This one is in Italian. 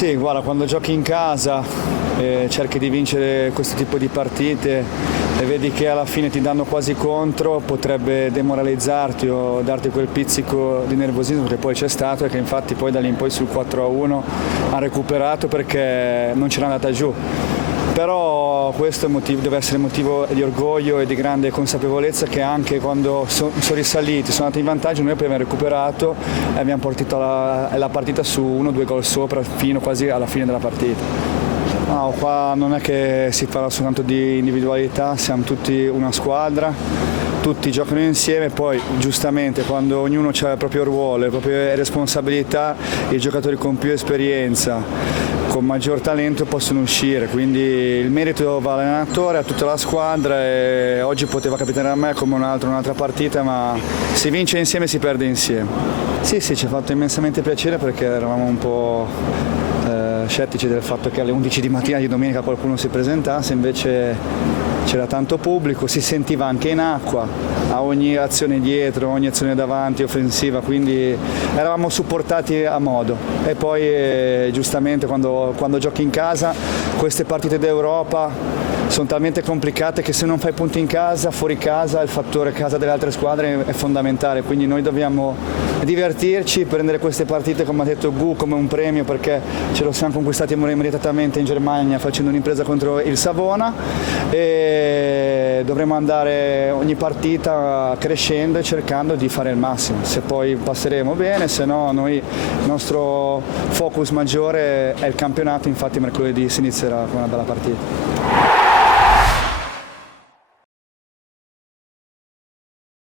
Sì, guarda, quando giochi in casa cerchi di vincere questo tipo di partite e vedi che alla fine ti danno quasi contro, potrebbe demoralizzarti o darti quel pizzico di nervosismo che poi c'è stato e che infatti poi da lì in poi sul 4-1 ha recuperato perché non c'era andata giù. Però questo deve essere motivo di orgoglio e di grande consapevolezza che anche quando sono risaliti, sono andati in vantaggio, noi poi abbiamo recuperato e abbiamo portato la partita su 1-2 gol sopra fino quasi alla fine della partita. No, qua non è che si parla soltanto di individualità, siamo tutti una squadra, tutti giocano insieme, poi giustamente quando ognuno ha il proprio ruolo, le proprie responsabilità, i giocatori con più esperienza, con maggior talento possono uscire, quindi il merito va all'allenatore, a tutta la squadra e oggi poteva capitare a me come un'altra partita, ma si vince insieme e si perde insieme. Sì, ci ha fatto immensamente piacere perché eravamo un po' scettici del fatto che alle 11 di mattina di domenica qualcuno si presentasse, invece c'era tanto pubblico, si sentiva anche in acqua a ogni azione dietro, ogni azione davanti, offensiva, quindi eravamo supportati a modo. E poi giustamente quando giochi in casa queste partite d'Europa sono talmente complicate che se non fai punti in casa, fuori casa, il fattore casa delle altre squadre è fondamentale, quindi noi dobbiamo divertirci, prendere queste partite, come ha detto Gu, come un premio perché ce lo siamo conquistati meritatamente in Germania facendo un'impresa contro il Savona e dovremo andare ogni partita crescendo e cercando di fare il massimo. Se poi passeremo bene, se no il nostro focus maggiore è il campionato, infatti mercoledì si inizierà con una bella partita.